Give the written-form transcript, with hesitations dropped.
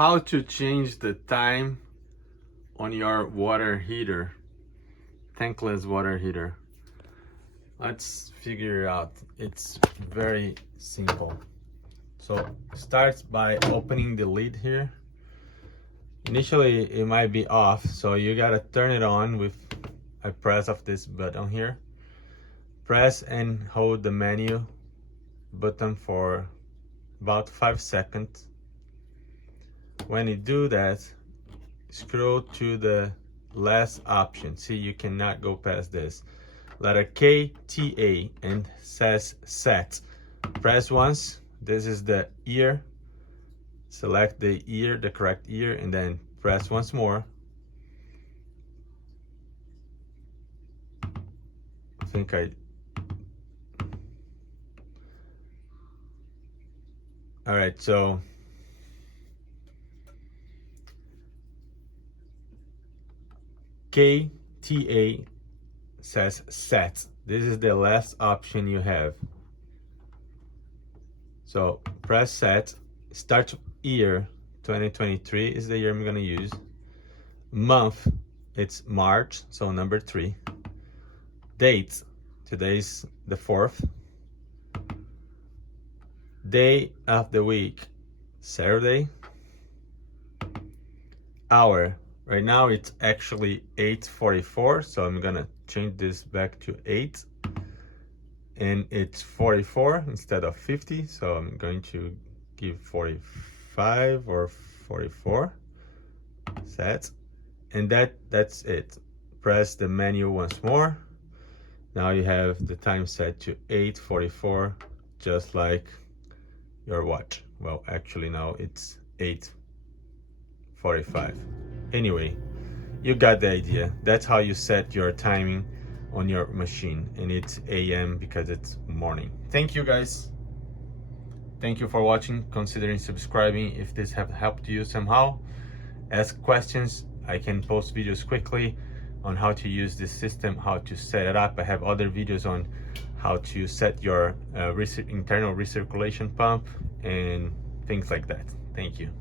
how to change the time on your water heater, tankless water heater. Let's figure it out. It's very simple. So starts by opening the lid here. Initially it might be off, so you gotta turn it on with a press of this button here. Press and hold the menu button for about 5 seconds. When you do that, scroll to the last option. See, you cannot go past this. Letter K, T, A, and says set. Press once. This is the ear. Select the ear, the correct ear, and then press once more. I think all right, so KTA says set. This is the last option you have. So press set. Start year 2023 is the year I'm gonna use. Month, it's March, so number 3. Date, today's the 4th. Day of the week, Saturday. Hour, right now it's actually 8:44, so I'm gonna change this back to 8. And it's 44 instead of 50, so I'm going to give 45 or 44. Set. And that's it. Press the menu once more. Now you have the time set to 8:44, just like your watch. Well, actually now it's 8:45. Anyway, you got the idea. That's how you set your timing on your machine, and it's AM because it's morning. Thank you guys. Thank you for watching. Considering subscribing if this have helped you somehow. Ask questions. I can post videos quickly on how to use this system, how to set it up. I have other videos on how to set your internal recirculation pump and things like that. Thank you.